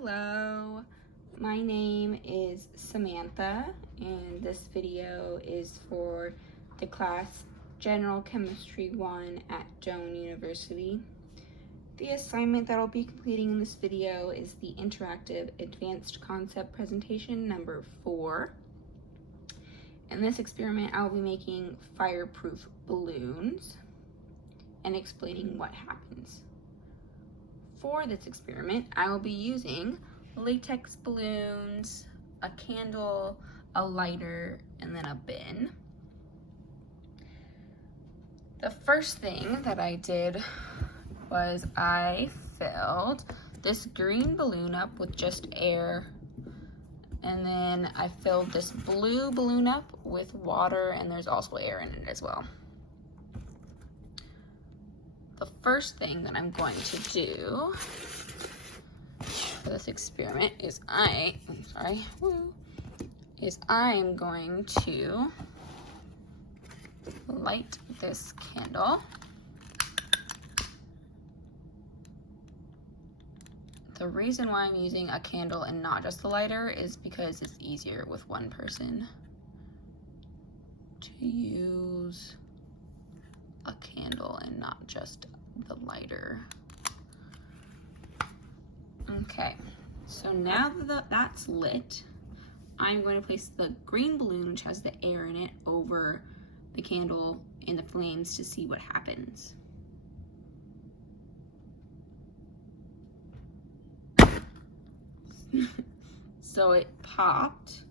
Hello, my name is Samantha, and this video is for the class General Chemistry 1 at Doane University. The assignment that I'll be completing in this video is the interactive advanced concept presentation number 4. In this experiment, I'll be making fireproof balloons and explaining what happens. For this experiment, I will be using latex balloons, a candle, a lighter, and then a bin. The first thing that I did was I filled this green balloon up with just air, and then I filled this blue balloon up with water, and there's also air in it as well. The first thing that I'm going to do for this experiment is I'm going to light this candle. The reason why I'm using a candle and not just the lighter is because it's easier with one person to use a candle and not just the lighter. Okay, so now that that's lit, I'm going to place the green balloon, which has the air in it, over the candle in the flames to see what happens. So it popped,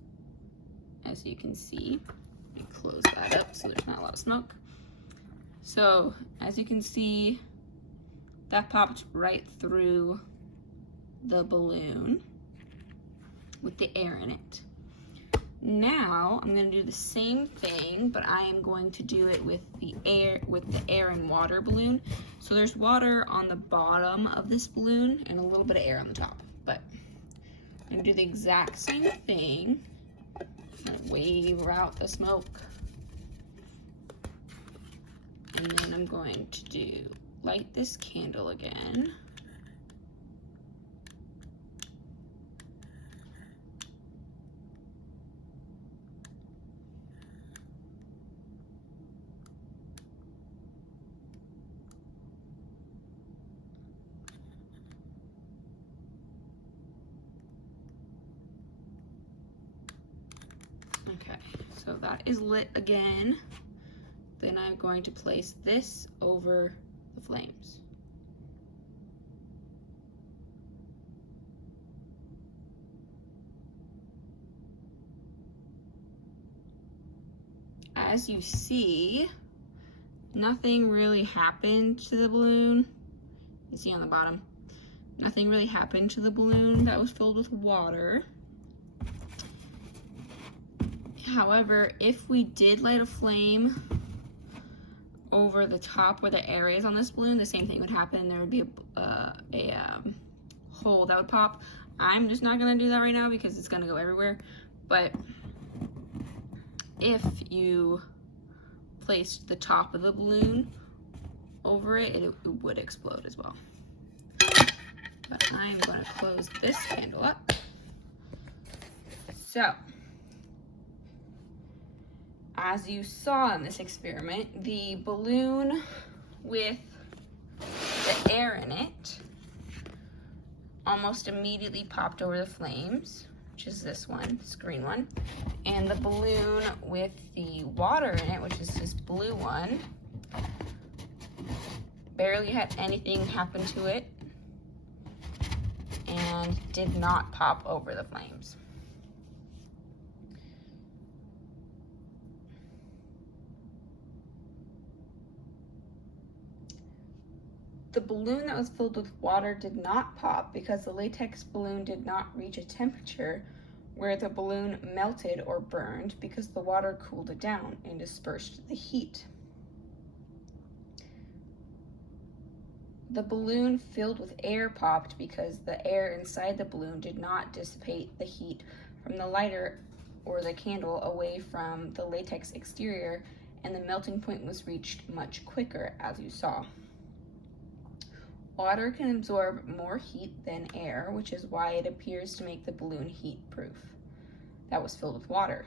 as you can see. Let me close that up so there's not a lot of smoke. So as you can see, that popped right through the balloon with the air in it. Now I'm going to do the same thing, but I am going to do it with the air and water balloon. So there's water on the bottom of this balloon and a little bit of air on the top, but I'm going to do the exact same thing. I'm going to wave out the smoke. And then I'm going to light this candle again. Okay, so that is lit again. Then I'm going to place this over the flames. As you see, nothing really happened to the balloon. You see on the bottom, nothing really happened to the balloon that was filled with water. However, if we did light a flame over the top where the air is on this balloon, the same thing would happen. There would be a hole that would pop. I'm just not gonna do that right now because it's gonna go everywhere. But if you placed the top of the balloon over it, it would explode as well. But I'm gonna close this candle up. So, as you saw in this experiment, the balloon with the air in it almost immediately popped over the flames, which is this one, this green one. And the balloon with the water in it, which is this blue one, barely had anything happen to it and did not pop over the flames. The balloon that was filled with water did not pop because the latex balloon did not reach a temperature where the balloon melted or burned because the water cooled it down and dispersed the heat. The balloon filled with air popped because the air inside the balloon did not dissipate the heat from the lighter or the candle away from the latex exterior, and the melting point was reached much quicker, as you saw. Water can absorb more heat than air, which is why it appears to make the balloon heat-proof. That was filled with water.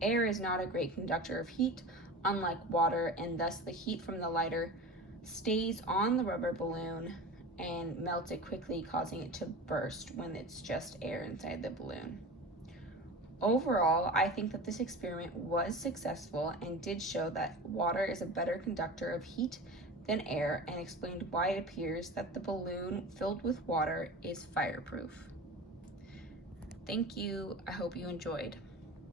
Air is not a great conductor of heat, unlike water, and thus the heat from the lighter stays on the rubber balloon and melts it quickly, causing it to burst when it's just air inside the balloon. Overall, I think that this experiment was successful and did show that water is a better conductor of heat than air, and explained why it appears that the balloon filled with water is fireproof. Thank you. I hope you enjoyed.